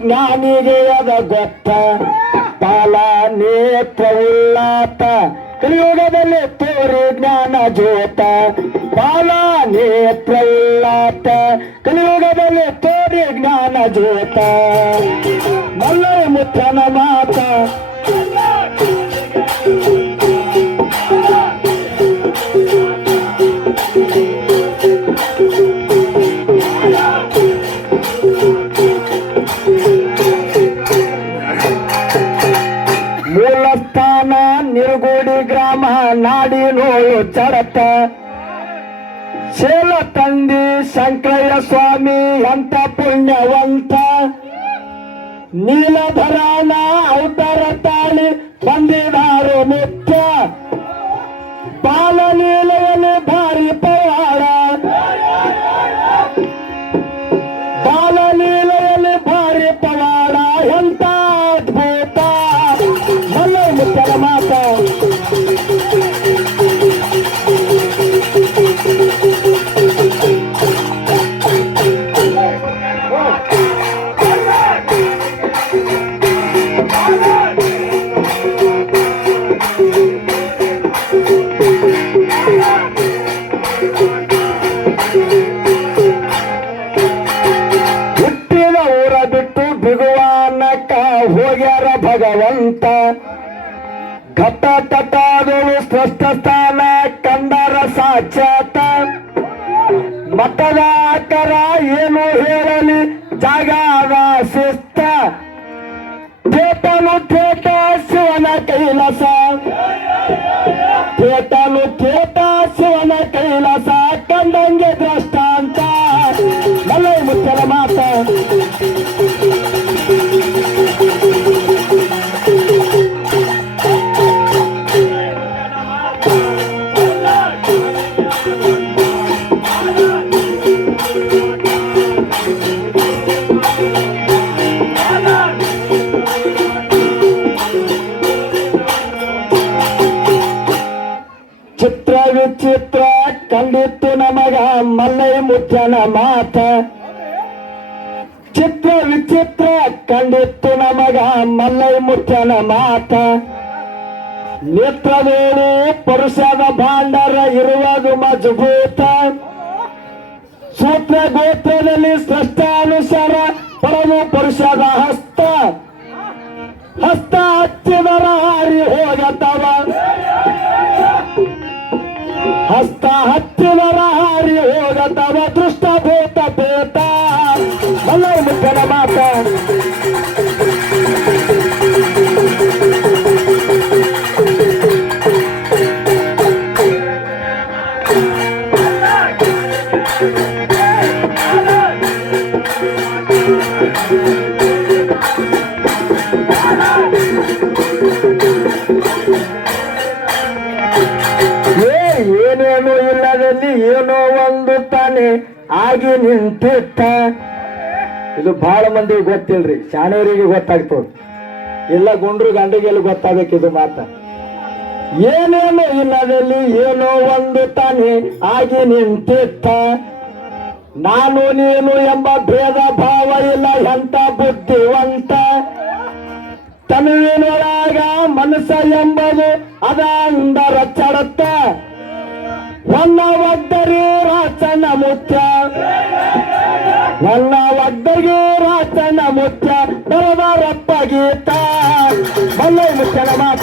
ಜ್ಞಾನಿಗೆ ಅದ ಗೊತ್ತ ಪಾಲ ನೇತ್ರ ಉಲ್ಲಾತ ಕಲಿಯುಗದಲ್ಲಿ ತೋರಿ ಜ್ಞಾನ ಜ್ಯೋತ ಬಾಲ ನೇತ್ರ ಉಲ್ಲಾತ ಕಲಿಯುಗದಲ್ಲಿ ತೋರಿ ಜ್ಞಾನ ಜ್ಯೋತ ಮಲ್ಲೈ ಮುತ್ತನ ಮಾತ ಮೂಲಸ್ಥಾನ ನಿರುಗೋಡಿ ಗ್ರಾಮ ನಾಡಿನೋಳು ಚಡತ ಶೇಲ ತಂದಿ ಶಂಕರಯ್ಯ ಸ್ವಾಮಿ ಅಂತ ಪುಣ್ಯವಂತ ನೀಲಧರಾನ ಅವತಾರ ತಾಳಿ ಬಂದಿದಾರು ಮುಖ್ಯ ಬಾಲಲೀಲೆಯಲ್ಲಿ ಭಾರಿ ಪವಾಡ ಬಾಲಲೀಲೆಯಲ್ಲಿ ಭಾರಿ ಪವಾಡ ಎಂತ ಅದ್ಭುತ ಮಲ್ಲೈ ಮುತ್ತರ ಮಾತ ಹುಟ್ಟಿದ ಊರ ಬಿಟ್ಟು ಬಿಗುವಾನಕ್ಕ ಹೋಗ್ಯಾರ ಭಗವಂತ ಘಟ ತಟಾದಳು ಸ್ಪಷ್ಟ ಸ್ಥಾನ ಕಂದರ ಸಾಕ್ಷಾತ ಮತದ ಆಕರ ಏನು ಹೇಳಲಿ ಜಾಗದ ಶಿಸ್ತ ಥೇಟನು ಥೇಟ ಶಿವನ ಕೈಲಾಸ ಥೇಟನು ಥೇಟ ಶಿವನ ಕೈಲಾಸ ಕಂದಂಗೆ ದೃಷ್ಟಾಂತ ಮಲ್ಲೈ ಮುತ್ತರ ಮಾತ ಚಿತ್ರ ವಿಚಿತ್ರ ಕಂಡಿತ್ತು ನಮಗ ಮಲ್ಲೈ ಮುತ್ಯನ ಮಾತ ಚಿತ್ರ ವಿಚಿತ್ರ ಕಂಡಿತ್ತು ನಮಗ ಮಲ್ಲೈ ಮುತ್ಯನ ಮಾತ ನೇತ್ರವೇಣಿ ಪುರುಷದ ಭಾಂಡರ ಇರುವುದು ಮಜಬೂತ ಸೂತ್ರ ಗೋತ್ರದಲ್ಲಿ ಸ್ರಷ್ಟಾನುಸಾರ ಪರಮು ಪುರುಷದ ಹಸ್ತ ಹಸ್ತ ಹಚ್ಚಿದರ ಹಾರಿ ಹೋಗತವ ಹಸ್ತ ಹಚ್ಚಿದರ ಹಾರಿ ಹೋಗತವ ದೃಷ್ಟ ಭೂತ ಭೂತ ಮಲ್ಲೈ ಮುತ್ತನ ಮಾತ ಏನೇನು ಇಲ್ಲದಲ್ಲಿ ಏನೋ ಒಂದು ತಾನೆ ಆಗಿ ನಿಂತಿತ್ತ. ಇದು ಬಹಳ ಮಂದಿಗೆ ಗೊತ್ತಿಲ್ರಿ, ಶಾಣೆಯವರಿಗೆ ಗೊತ್ತಾಗ್ತದ, ಎಲ್ಲ ಗುಂಡ್ರು ಗಂಡಿಗೆಲ್ಲ ಗೊತ್ತಾಗಬೇಕು ಇದು ಮಾತ. ಏನೇನು ಇಲ್ಲದಲ್ಲಿ ಏನೋ ಒಂದು ತಾನೆ ಆಗಿ ನಿಂತಿತ್ತ. ನಾನು ನೀನು ಎಂಬ ಭೇದ ಭಾವ ಇಲ್ಲ, ಎಂತ ಬುದ್ಧಿವಂತ. ತನುವಿನೊಳಗ ಮನಸ್ಸ ಎಂಬುದು ಅದ ಅಂದರ ಚಡತ. ನನ್ನ ಒದ್ದರಿ ರಾಚನ ಮುತ್ಯ, ನನ್ನ ಒದ್ದಗಿ ರಾಚನ ಮುತ್ಯ, ಬರಬರಪ್ಪ ಗೀತ ಮಲ್ಲೈ ಮುತ್ಯನ ಮಾತ.